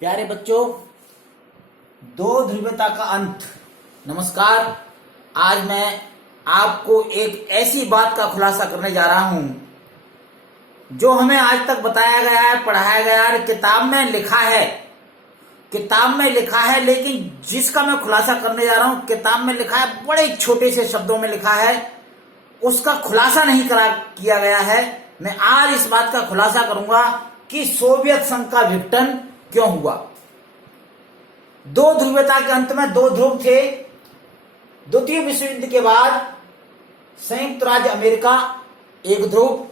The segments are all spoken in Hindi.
प्यारे बच्चों, दो ध्रुवता का अंत। नमस्कार। आज मैं आपको एक ऐसी बात का खुलासा करने जा रहा हूं जो हमें आज तक बताया गया है, पढ़ाया गया है, किताब में लिखा है, लेकिन जिसका मैं खुलासा करने जा रहा हूं किताब में लिखा है, बड़े छोटे से शब्दों में लिखा है, उसका खुलासा नहीं किया गया है। मैं आज इस बात का खुलासा करूंगा कि सोवियत संघ का विघटन क्यों हुआ। दो ध्रुवता के अंत में दो ध्रुव थे। द्वितीय विश्व युद्ध के बाद संयुक्त राज्य अमेरिका एक ध्रुव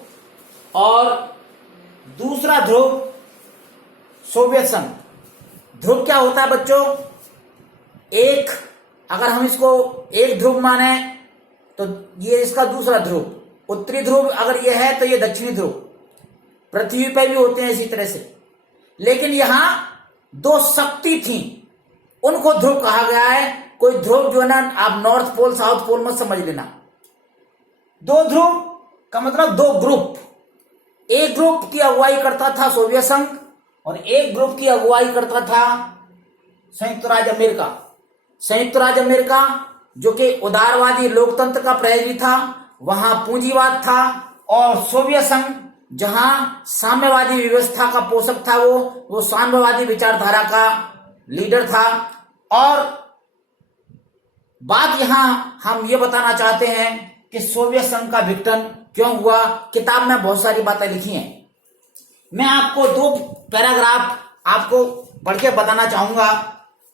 और दूसरा ध्रुव सोवियत संघ। ध्रुव क्या होता है बच्चों? एक, अगर हम इसको एक ध्रुव माने तो ये इसका दूसरा ध्रुव, उत्तरी ध्रुव अगर ये है तो ये दक्षिणी ध्रुव। पृथ्वी पर भी होते हैं इसी तरह से, लेकिन यहां दो शक्ति थी, उनको ध्रुव कहा गया है। कोई ध्रुव जो है ना, आप नॉर्थ पोल साउथ पोल मत समझ लेना। दो ध्रुव का मतलब दो ग्रुप। एक ग्रुप की अगुवाई करता था सोवियत संघ और एक ग्रुप की अगुवाई करता था संयुक्त राज्य अमेरिका। संयुक्त राज्य अमेरिका जो कि उदारवादी लोकतंत्र का प्रहरी था, वहां पूंजीवाद था, और सोवियत संघ जहां साम्यवादी व्यवस्था का पोषक था, वो साम्यवादी विचारधारा का लीडर था। और बात यहां हम ये बताना चाहते हैं कि सोवियत संघ का विघटन क्यों हुआ। किताब में बहुत सारी बातें लिखी हैं। मैं आपको दो पैराग्राफ आपको पढ़ के बताना चाहूंगा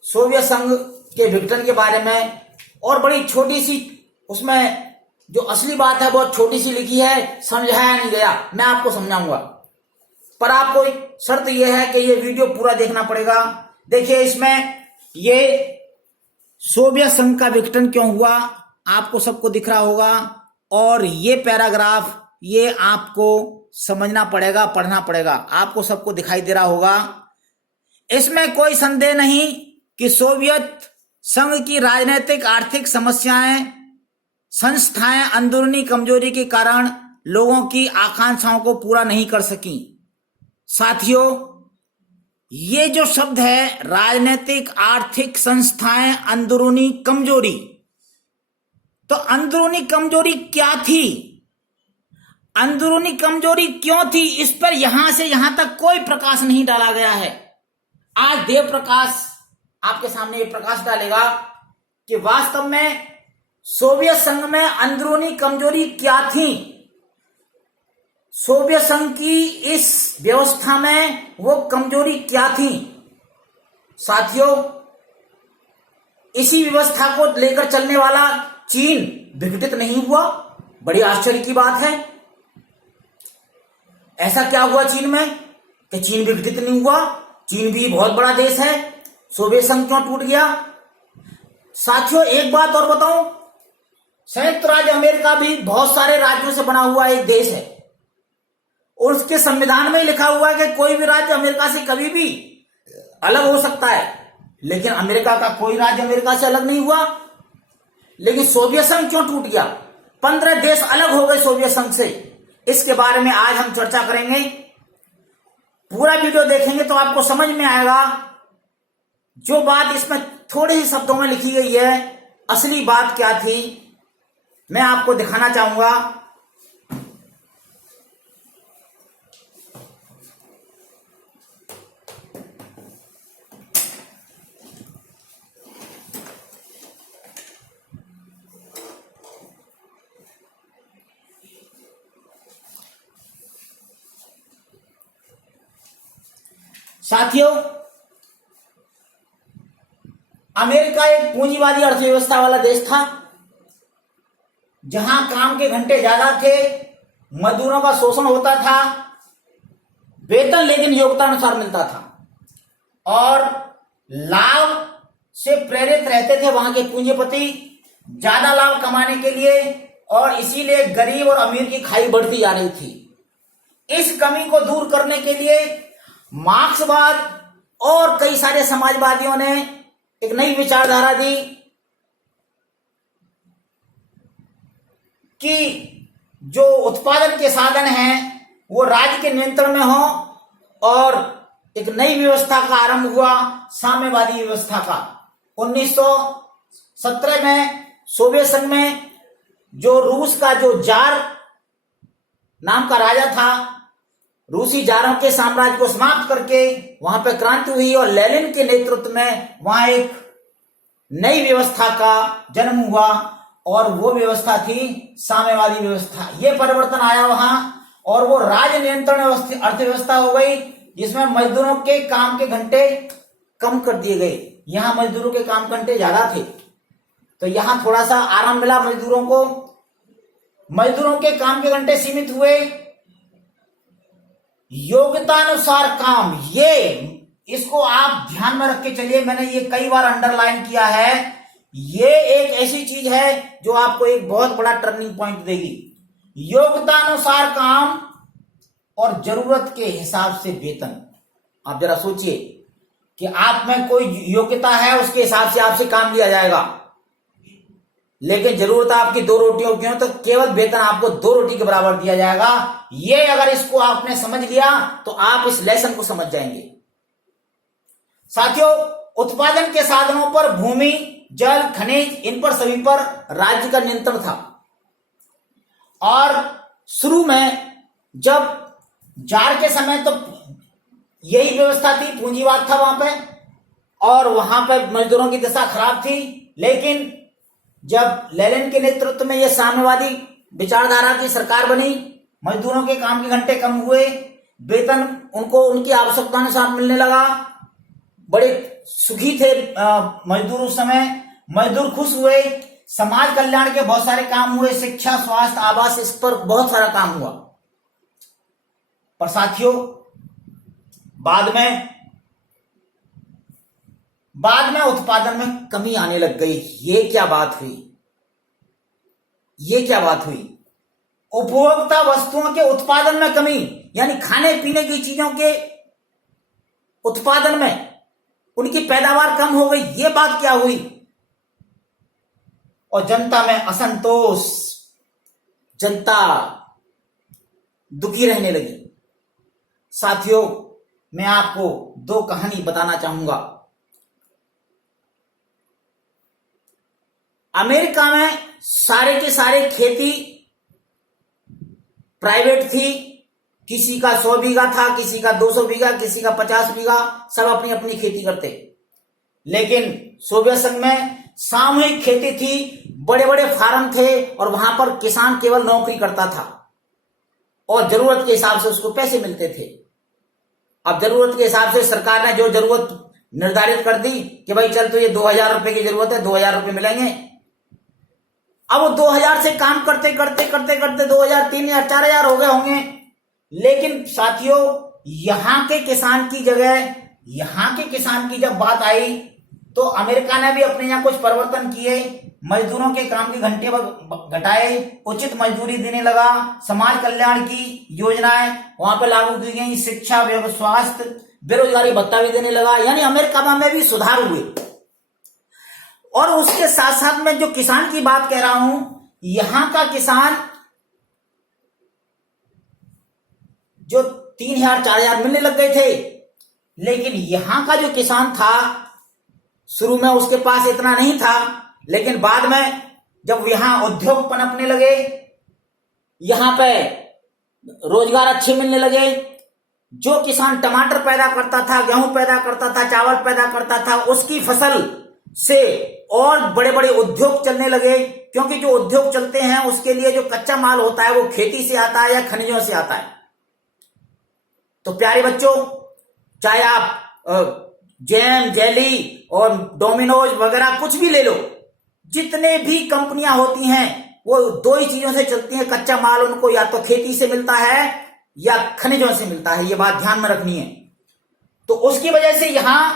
सोवियत संघ के विघटन के बारे में, और बड़ी छोटी सी उसमें जो असली बात है बहुत छोटी सी लिखी है, समझाया नहीं गया। मैं आपको समझाऊंगा, पर आपको एक शर्त यह है कि ये वीडियो पूरा देखना पड़ेगा। देखिए, इसमें ये सोवियत संघ का विघटन क्यों हुआ आपको सबको दिख रहा होगा, और ये पैराग्राफ ये आपको समझना पड़ेगा, पढ़ना पड़ेगा। आपको सबको दिखाई दे रहा होगा। इसमें कोई संदेह नहीं कि सोवियत संघ की राजनीतिक आर्थिक समस्याएं, संस्थाएं अंदरूनी कमजोरी के कारण लोगों की आकांक्षाओं को पूरा नहीं कर सकी। साथियों, ये जो शब्द है राजनीतिक आर्थिक संस्थाएं अंदरूनी कमजोरी, तो अंदरूनी कमजोरी क्या थी, अंदरूनी कमजोरी क्यों थी, इस पर यहां से यहां तक कोई प्रकाश नहीं डाला गया है। आज देव प्रकाश आपके सामने ये प्रकाश डालेगा कि वास्तव में सोवियत संघ में अंदरूनी कमजोरी क्या थी, सोवियत संघ की इस व्यवस्था में वो कमजोरी क्या थी। साथियों, इसी व्यवस्था को लेकर चलने वाला चीन विघटित नहीं हुआ। बड़ी आश्चर्य की बात है। ऐसा क्या हुआ चीन में कि चीन विघटित नहीं हुआ? चीन भी बहुत बड़ा देश है, सोवियत संघ क्यों टूट गया? साथियों, एक बात और बताऊं, संयुक्त राज्य अमेरिका भी बहुत सारे राज्यों से बना हुआ एक देश है, और उसके संविधान में लिखा हुआ है कि कोई भी राज्य अमेरिका से कभी भी अलग हो सकता है, लेकिन अमेरिका का कोई राज्य अमेरिका से अलग नहीं हुआ। लेकिन सोवियत संघ क्यों टूट गया? 15 देश अलग हो गए सोवियत संघ से। इसके बारे में आज हम चर्चा करेंगे। पूरा वीडियो देखेंगे तो आपको समझ में आएगा। जो बात इसमें थोड़े ही शब्दों में लिखी गई है, असली बात क्या थी, मैं आपको दिखाना चाहूंगा। साथियों, अमेरिका एक पूंजीवादी अर्थव्यवस्था वाला देश था, जहां काम के घंटे ज्यादा थे, मजदूरों का शोषण होता था, वेतन लेकिन योग्यता अनुसार मिलता था, और लाभ से प्रेरित रहते थे वहां के पूंजीपति ज्यादा लाभ कमाने के लिए, और इसीलिए गरीब और अमीर की खाई बढ़ती जा रही थी। इस कमी को दूर करने के लिए मार्क्सवाद और कई सारे समाजवादियों ने एक नई विचारधारा दी कि जो उत्पादन के साधन हैं वो राज्य के नियंत्रण में हो और एक नई व्यवस्था का आरंभ हुआ, साम्यवादी व्यवस्था का। 1917 में सोवियत संघ में जो रूस का जो जार नाम का राजा था, रूसी जारों के साम्राज्य को समाप्त करके वहां पे क्रांति हुई और लेनिन के नेतृत्व में वहां एक नई व्यवस्था का जन्म हुआ और वो व्यवस्था थी साम्यवादी व्यवस्था। ये परिवर्तन आया वहां और वो राज नियंत्रण अर्थव्यवस्था हो गई, जिसमें मजदूरों के काम के घंटे कम कर दिए गए। यहां मजदूरों के काम घंटे ज्यादा थे, तो यहां थोड़ा सा आराम मिला मजदूरों को। मजदूरों के काम के घंटे सीमित हुए। योग्यतानुसार काम, ये इसको आप ध्यान में रख के चलिए, मैंने ये कई बार अंडरलाइन किया है। ये एक ऐसी चीज है जो आपको एक बहुत बड़ा टर्निंग पॉइंट देगी। योग्यतानुसार काम और जरूरत के हिसाब से वेतन। आप जरा सोचिए कि आप में कोई योग्यता है, उसके हिसाब से आपसे काम लिया जाएगा, लेकिन जरूरत आपकी 2 रोटियों की हो तो केवल वेतन आपको 2 रोटी के बराबर दिया जाएगा। ये अगर इसको आपने समझ लिया तो आप इस लेसन को समझ जाएंगे। साथियों, उत्पादन के साधनों पर भूमि, जल, खनिज, इन पर सभी पर राज्य का नियंत्रण था। और शुरू में जब जार के समय तो यही व्यवस्था थी, पूंजीवाद था वहां पे, और वहां पे मजदूरों की दशा खराब थी। लेकिन जब लेनिन के नेतृत्व में यह साम्यवादी विचारधारा की सरकार बनी, मजदूरों के काम के घंटे कम हुए, वेतन उनको उनकी आवश्यकता अनुसार मिलने लगा, बड़े सुखी थे मजदूर उस समय, मजदूर खुश हुए, समाज कल्याण के बहुत सारे काम हुए, शिक्षा, स्वास्थ्य, आवास, इस पर बहुत सारा काम हुआ। पर साथियों, बाद में उत्पादन में कमी आने लग गई। ये क्या बात हुई? उपभोक्ता वस्तुओं के उत्पादन में कमी, यानी खाने पीने की चीजों के उत्पादन में उनकी पैदावार कम हो गई। ये बात क्या हुई? और जनता में असंतोष, जनता दुखी रहने लगी। साथियों, मैं आपको 2 कहानी बताना चाहूंगा। अमेरिका में सारे के सारे खेती प्राइवेट थी। किसी का 100 बीघा था, किसी का 200 बीघा, किसी का 50 बीघा, सब अपनी अपनी खेती करते। लेकिन सोवियत संघ में सामूहिक खेती थी, बड़े बड़े फार्म थे और वहां पर किसान केवल नौकरी करता था और जरूरत के हिसाब से उसको पैसे मिलते थे। अब जरूरत के हिसाब से सरकार ने जो जरूरत निर्धारित कर दी कि भाई चल, तो ये 2000 रुपए की जरूरत है, 2000 रुपए मिलेंगे। अब वो 2000 से काम करते करते 2000, 3000, 4000 हो गए होंगे। लेकिन साथियों, यहां के किसान की जब बात आई तो अमेरिका ने भी अपने यहां कुछ परिवर्तन किए। मजदूरों के काम के घंटे घटाए, उचित मजदूरी देने लगा, समाज कल्याण की योजनाएं वहां पर लागू की गई, शिक्षा, स्वास्थ्य, बेरोजगारी भत्ता भी देने लगा। यानी अमेरिका में भी सुधार हुए। और उसके साथ साथ में जो किसान की बात कह रहा हूं, यहां का किसान जो 3000, 4000 मिलने लग गए थे। लेकिन यहां का जो किसान था, शुरू में उसके पास इतना नहीं था, लेकिन बाद में जब यहां उद्योग पनपने लगे, यहां पे रोजगार अच्छे मिलने लगे, जो किसान टमाटर पैदा करता था, गेहूं पैदा करता था, चावल पैदा करता था, उसकी फसल से और बड़े बड़े उद्योग चलने लगे। क्योंकि जो उद्योग चलते हैं उसके लिए जो कच्चा माल होता है वो खेती से आता है या खनिजों से आता है। तो प्यारे बच्चों, चाहे आप जैम, जेली और डोमिनोज वगैरह कुछ भी ले लो, जितने भी कंपनियां होती हैं वो 2 ही चीजों से चलती हैं। कच्चा माल उनको या तो खेती से मिलता है या खनिजों से मिलता है। ये बात ध्यान में रखनी है। तो उसकी वजह से यहां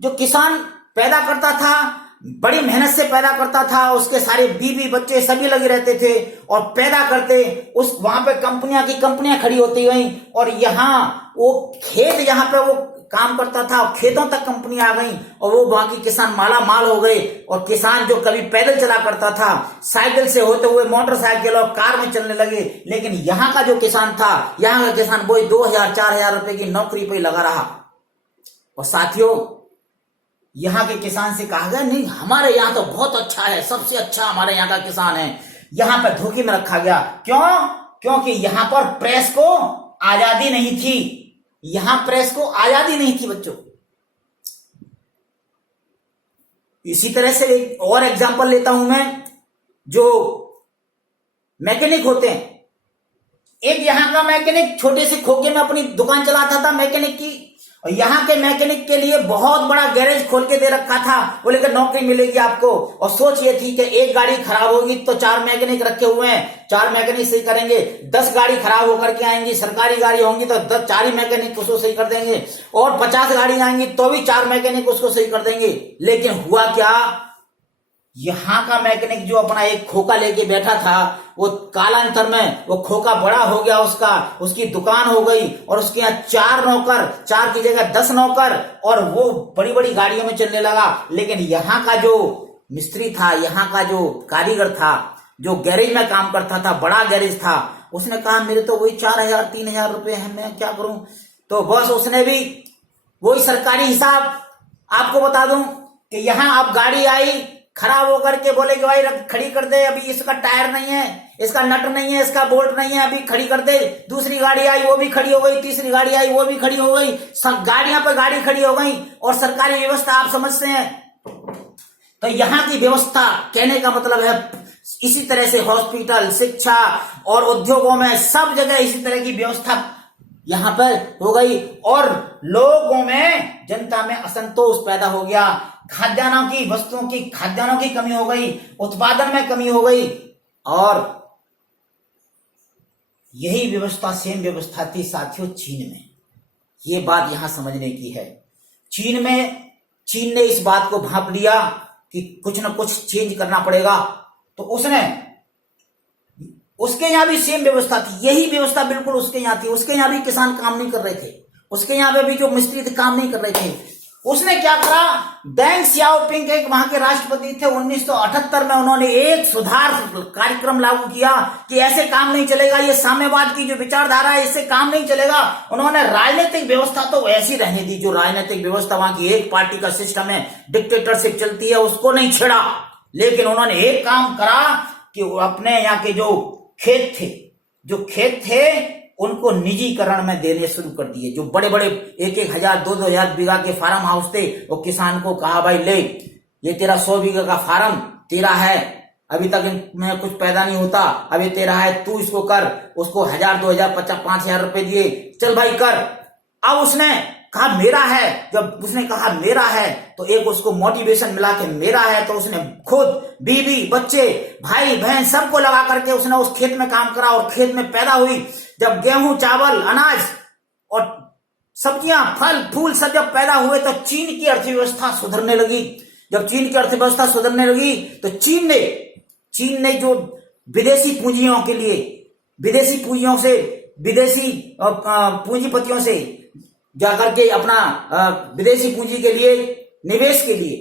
जो किसान पैदा करता था, बड़ी मेहनत से पैदा करता था, उसके सारे बीवी बच्चे सभी लगे रहते थे और पैदा करते। उस वहां पे कंपनियां खड़ी होती गई और यहाँ वो खेत, यहाँ पे वो काम करता था, खेतों तक कंपनी आ गई और वो बाकी किसान माला माल हो गए। और किसान जो कभी पैदल चला करता था, साइकिल से होते हुए मोटरसाइकिल और कार में चलने लगे। लेकिन यहाँ का जो किसान था, यहाँ का किसान वही 2000, 4000 रुपए की नौकरी पे लगा रहा। और साथियों, यहाँ के किसान से कहा गया नहीं हमारे यहाँ तो बहुत अच्छा है, सबसे अच्छा हमारे यहाँ का किसान है। यहाँ पर धोखे में रखा गया। क्यों? क्योंकि यहाँ पर प्रेस को आजादी नहीं थी। यहाँ प्रेस को आजादी नहीं थी बच्चों। इसी तरह से एक और एग्जांपल लेता हूं मैं। जो मैकेनिक होते हैं, एक यहाँ का मैकेनिक छोटे से खोखे में अपनी दुकान चलाता था मैकेनिक की, और यहाँ के मैकेनिक के लिए बहुत बड़ा गैरेज खोल के दे रखा था। बोले कि नौकरी मिलेगी आपको। और सोच ये थी कि एक गाड़ी खराब होगी तो 4 मैकेनिक रखे हुए हैं, 4 मैकेनिक सही करेंगे। 10 गाड़ी खराब होकर के आएंगी, सरकारी गाड़ी होंगी तो 4 ही मैकेनिक उसको सही कर देंगे। और 50 गाड़ी आएंगी तो भी 4 मैकेनिक उसको सही कर देंगे। लेकिन हुआ क्या, यहाँ का मैकेनिक जो अपना एक खोखा लेके बैठा था, वो कालांतर में वो खोखा बड़ा हो गया, उसकी दुकान हो गई, और उसके यहाँ 4 नौकर, 4 की जगह 10 नौकर, और वो बड़ी बड़ी गाड़ियों में चलने लगा। लेकिन यहाँ का जो मिस्त्री था, यहाँ का जो कारीगर था, जो गैरेज में काम करता था, बड़ा गैरेज था, उसने कहा मेरे तो वही 4,000 3,000 रुपए है, मैं क्या करूं। तो बस उसने भी वही सरकारी हिसाब आपको बता दूं कि यहाँ आप गाड़ी आई खराब होकर के, बोले कि भाई खड़ी कर दे, अभी इसका टायर नहीं है, इसका नट नहीं है, इसका बोल्ट नहीं है, अभी खड़ी कर दे। दूसरी गाड़ी आई वो भी खड़ी हो गई, तीसरी गाड़ी आई वो भी खड़ी हो गई, सब गाड़ियां पर गाड़ी खड़ी हो गई। और सरकारी व्यवस्था आप समझते हैं। तो यहाँ की व्यवस्था कहने का मतलब है, इसी तरह से हॉस्पिटल, शिक्षा और उद्योगों में सब जगह इसी तरह की व्यवस्था यहां पर हो गई। और लोगों में, जनता में असंतोष पैदा हो गया। खाद्यान्नों की वस्तुओं की, खाद्यान्नों की कमी हो गई, उत्पादन में कमी हो गई। और यही व्यवस्था, सेम व्यवस्था थी साथियों चीन में। ये बात यहां समझने की है। चीन ने इस बात को भांप लिया कि कुछ ना कुछ चेंज करना पड़ेगा। तो उसके यहां भी सेम व्यवस्था थी, यही व्यवस्था बिल्कुल उसके यहां थी। उसके यहां भी किसान काम नहीं कर रहे थे, उसके यहां पे भी जो मिस्त्री थे काम नहीं कर रहे थे। उसने क्या करा, डेंग सियाओपिंग एक वहां के राष्ट्रपति थे, 1978 में उन्होंने एक सुधार कार्यक्रम लागू किया कि ऐसे काम नहीं चलेगा, ये साम्यवाद की जो विचारधारा है इससे काम नहीं चलेगा। उन्होंने राजनीतिक व्यवस्था तो ऐसी रहने दी, जो राजनीतिक व्यवस्था वहां की एक पार्टी का सिस्टम है, डिक्टेटरशिप चलती है, उसको नहीं छेड़ा। लेकिन उन्होंने एक काम करा कि अपने यहाँ के जो खेत थे उनको निजीकरण में देने शुरू कर दिए। जो बड़े बड़े 1,000 2,000 बीघा के फार्म हाउस थे, वो किसान को कहा भाई ले, ये तेरा 100 बीघा का फार्म तेरा है, अभी तक में कुछ पैदा नहीं होता, अब ये तेरा है, तू इसको कर। उसको 1,000 2,000 5,000 रुपए दिए, चल भाई कर। अब उसने कहा मेरा है। जब उसने कहा मेरा है तो एक उसको मोटिवेशन मिला कि मेरा है, तो उसने खुद बीवी बच्चे भाई बहन सबको लगा करके उसने उस खेत में काम करा, और खेत में पैदा हुई। जब गेहूं चावल अनाज और सब्जियां फल फूल सब जब पैदा हुए तो चीन की अर्थव्यवस्था सुधरने लगी। जब चीन की अर्थव्यवस्था सुधरने लगी तो चीन ने जो विदेशी पूंजियों के लिए, विदेशी पूंजीपतियों से जाकर के अपना विदेशी पूंजी के लिए, निवेश के लिए,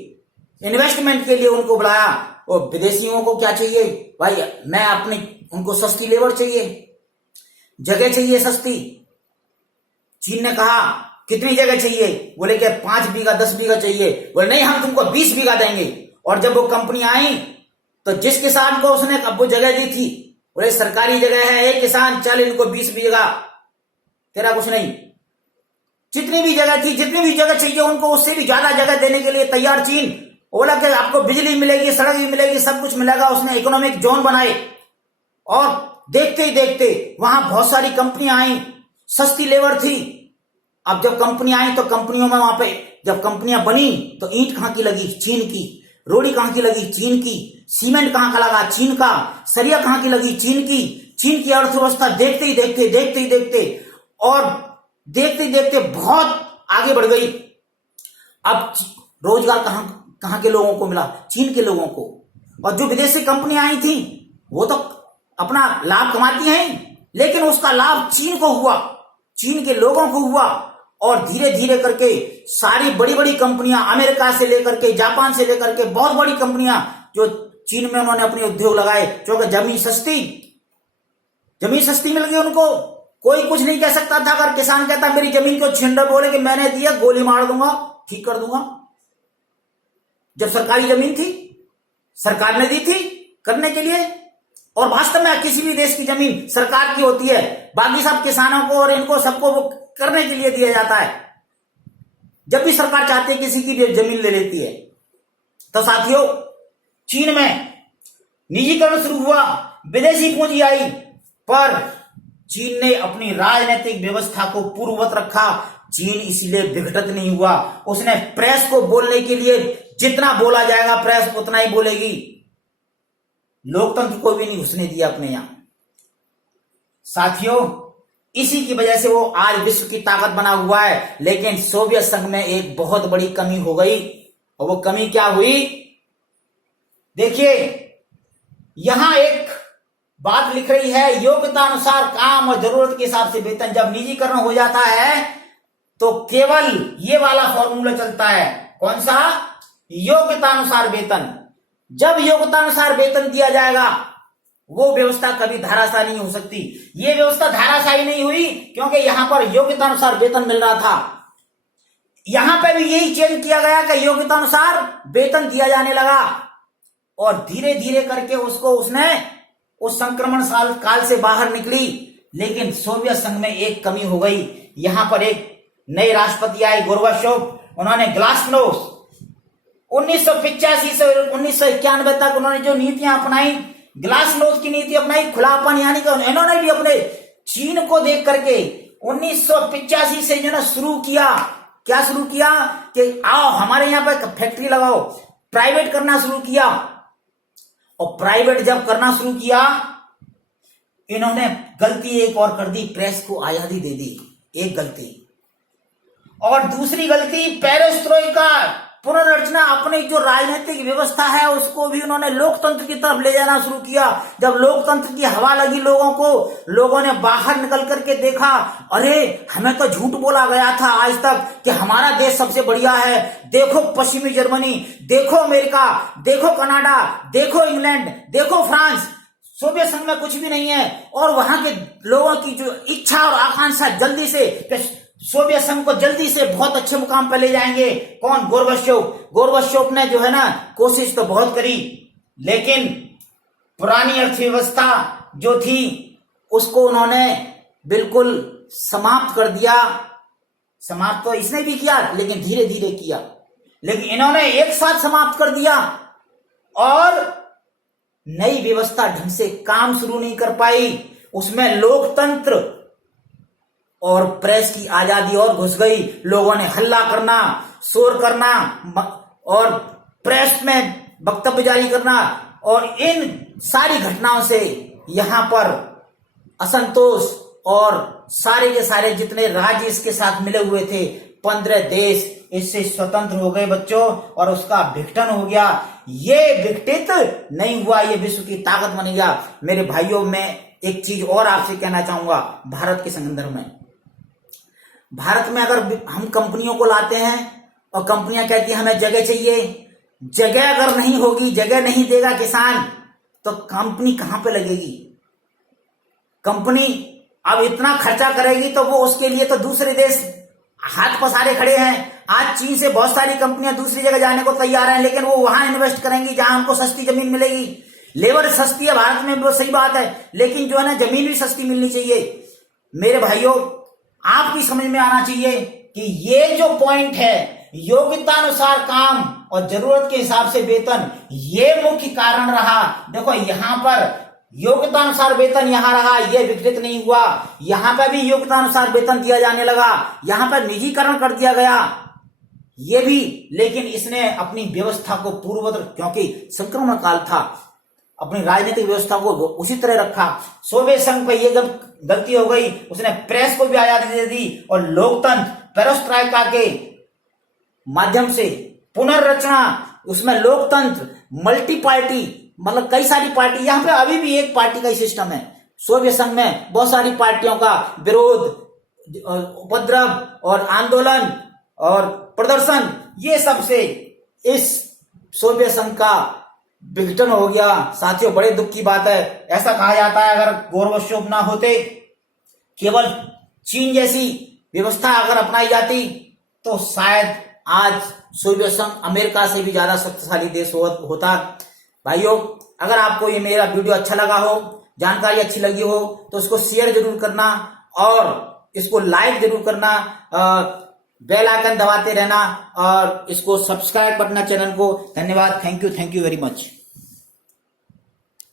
इन्वेस्टमेंट के लिए उनको बुलाया। और विदेशियों को क्या चाहिए भाई, उनको सस्ती लेबर चाहिए, जगह चाहिए सस्ती। चीन ने कहा कितनी जगह चाहिए, बोले कि 5 बीघा 10 बीघा चाहिए। बोले नहीं, हम तुमको 20 बीघा देंगे। और जब वो कंपनी आई तो जिस किसान को उसने वो जगह दी थी, बोले सरकारी जगह है, एक किसान चल इनको 20 बीघा, तेरा कुछ नहीं। जितनी भी जगह थी, जितनी भी जगह चाहिए उनको उससे भी ज्यादा जगह देने के लिए तैयार चीन। बोला कि आपको बिजली मिलेगी, सड़क भी मिलेगी, सब कुछ मिलेगा। उसने इकोनॉमिक जोन बनाए, और देखते ही देखते वहां बहुत सारी कंपनियां आई, सस्ती लेबर थी। अब जब कंपनियां आई तो कंपनियों में वहां पे जब कंपनियां बनी तो ईंट कहां की लगी, चीन की। रोड़ी कहां की लगी, चीन की। सीमेंट कहां का लगा, चीन का। सरिया कहां की लगी, चीन की। चीन की अर्थव्यवस्था देखते ही देखते बहुत आगे बढ़ गई। अब रोजगार कहां के लोगों को मिला, चीन के लोगों को। और जो विदेशी कंपनियां आई थी वो तो अपना लाभ कमाती हैं, लेकिन उसका लाभ चीन को हुआ, चीन के लोगों को हुआ। और धीरे धीरे करके सारी बड़ी बड़ी कंपनियां, अमेरिका से लेकर के, जापान से लेकर के, बहुत बड़ी कंपनियां जो चीन में उन्होंने अपने उद्योग लगाए, क्योंकि जमीन सस्ती मिल गई उनको। कोई कुछ नहीं कह सकता था। अगर किसान कहता मेरी जमीन को छीन रहे, बोले कि मैंने दिया, गोली मार दूंगा, ठीक कर दूंगा। जब सरकारी जमीन थी, सरकार ने दी थी करने के लिए। और वास्तव में किसी भी देश की जमीन सरकार की होती है, बाकी सब किसानों को और इनको सबको वो करने के लिए दिया जाता है। जब भी सरकार चाहती है किसी की भी जमीन ले लेती है। तो साथियों, चीन में निजीकरण शुरू हुआ, विदेशी पूंजी आई, पर चीन ने अपनी राजनीतिक व्यवस्था को पूर्ववत रखा। चीन इसलिए विघटित नहीं हुआ। उसने प्रेस को बोलने के लिए जितना बोला जाएगा प्रेस उतना ही बोलेगी। लोकतंत्र को भी नहीं घुसने दिया अपने यहां। साथियों, इसी की वजह से वो आज विश्व की ताकत बना हुआ है। लेकिन सोवियत संघ में एक बहुत बड़ी कमी हो गई, और वो कमी क्या हुई? देखिए, यहां एक बात लिख रही है, योग्यता अनुसार काम और जरूरत के हिसाब से वेतन। जब निजीकरण हो जाता है तो केवल ये वाला फॉर्मूला चलता है। कौन सा? योग्यता अनुसार वेतन। जब योग्यता अनुसार वेतन दिया जाएगा, वो व्यवस्था कभी धाराशाही नहीं हो सकती। ये व्यवस्था धाराशाही नहीं हुई क्योंकि यहां पर योग्यता अनुसार वेतन मिल रहा था। यहां पे भी यही चेंज किया गया कि योग्यता अनुसार वेतन दिया जाने लगा, और धीरे धीरे करके उसने उस संक्रमण काल से बाहर निकली। लेकिन सोवियत संघ में एक कमी हो गई। यहां पर एक नए राष्ट्रपति आए, गोर्बाचोव। उन्होंने ग्लासनोस्ट 1985 से 1991 तक उन्होंने जो नीतियां अपनाई, ग्लासनोस्ट की नीति अपनाई, खुलापन, यानी कि इन्होंने भी अपने चीन को देख करके 1985 से जो ना शुरू किया। क्या शुरू किया? कि आओ हमारे यहां पर फैक्ट्री लगाओ, प्राइवेट करना शुरू किया। और प्राइवेट जब करना शुरू किया, इन्होंने गलती एक और कर दी, प्रेस को आजादी दे दी। एक गलती। और दूसरी गलती, पेरेस्ट्रोइका पुनर्रचना। अपनी जो राजनीतिक व्यवस्था है उसको भी उन्होंने लोकतंत्र की तरफ ले जाना शुरू किया। जब लोकतंत्र की हवा लगी लोगों को, लोगों ने बाहर निकल करके देखा, अरे हमें तो झूठ बोला गया था आज तक कि हमारा देश सबसे बढ़िया है। देखो पश्चिमी जर्मनी, देखो अमेरिका, देखो कनाडा, देखो इंग्लैंड, देखो फ्रांस, सोवियत संघ में कुछ भी नहीं है। और वहां के लोगों की जो इच्छा और आकांक्षा जल्दी से सोवियत संघ को जल्दी से बहुत अच्छे मुकाम पर ले जाएंगे। कौन? गोर्बाचोव। गोर्बाचोव ने जो है ना कोशिश तो बहुत करी, लेकिन पुरानी अर्थव्यवस्था जो थी उसको उन्होंने बिल्कुल समाप्त कर दिया। समाप्त तो इसने भी किया, लेकिन धीरे धीरे किया। लेकिन इन्होंने एक साथ समाप्त कर दिया, और नई व्यवस्था ढंग से काम शुरू नहीं कर पाई। उसमें लोकतंत्र और प्रेस की आजादी और घुस गई। लोगों ने हल्ला करना, शोर करना, और प्रेस में वक्तव्य जारी करना, और इन सारी घटनाओं से यहां पर असंतोष, और सारे के सारे जितने राज्य इसके साथ मिले हुए थे, 15 देश इससे स्वतंत्र हो गए बच्चों, और उसका विघटन हो गया। ये विघटित नहीं हुआ, ये विश्व की ताकत बन गया। मेरे भाइयों, मैं एक चीज और आपसे कहना चाहूंगा भारत के संदर्भ में। भारत में अगर हम कंपनियों को लाते हैं और कंपनियां कहती हैं हमें जगह चाहिए, जगह अगर नहीं होगी, जगह नहीं देगा किसान, तो कंपनी कहां पे लगेगी? कंपनी अब इतना खर्चा करेगी तो वो उसके लिए तो दूसरे देश हाथ पसारे खड़े हैं। आज चीन से बहुत सारी कंपनियां दूसरी जगह जाने को तैयार हैं, लेकिन वो वहां इन्वेस्ट करेंगी जहां उनको सस्ती जमीन मिलेगी। लेबर सस्ती है भारत में, वो सही बात है, लेकिन जो है ना जमीन भी सस्ती मिलनी चाहिए। मेरे भाइयों, आपकी समझ में आना चाहिए कि ये जो पॉइंट है, योग्यता अनुसार काम और जरूरत के हिसाब से वेतन, ये मुख्य कारण रहा। देखो यहां पर योग्यता अनुसार वेतन यहां रहा, ये विघटित नहीं हुआ। यहां पर भी योग्यता अनुसार वेतन दिया जाने लगा, यहां पर निजीकरण कर दिया गया, ये भी। लेकिन इसने अपनी व्यवस्था को पूर्ववत, क्योंकि संक्रमण काल था, अपनी राजनीतिक व्यवस्था को उसी तरह रखा। सोवियत संघ पे ये जब गलती हो गई, उसने प्रेस को भी आजादी दे दी, और लोकतंत्र पेरेस्ट्रोइका के माध्यम से पुनर्रचना, उसमें लोकतंत्र, मल्टी पार्टी, मतलब कई सारी पार्टी। यहां पे अभी भी एक पार्टी का ही सिस्टम है। सोवियत संघ में बहुत सारी पार्टियों का विरोध, उपद्रव और आंदोलन और प्रदर्शन, ये सब से इस सोवियत संघ का विघटन हो गया। साथियों, बड़े दुख की बात है। ऐसा कहा जाता है अगर गोर्बाचोव ना होते केवल चीन जैसी व्यवस्था अगर अपनाई जाती तो शायद आज सोवियत संघ अमेरिका से भी ज्यादा शक्तिशाली देश होता। भाइयों, अगर आपको ये मेरा वीडियो अच्छा लगा हो, जानकारी अच्छी लगी हो, तो उसको शेयर जरूर करना और इसको लाइक जरूर करना, बेल आइकन दबाते रहना और इसको सब्सक्राइब करना चैनल को। धन्यवाद। Thank you very much.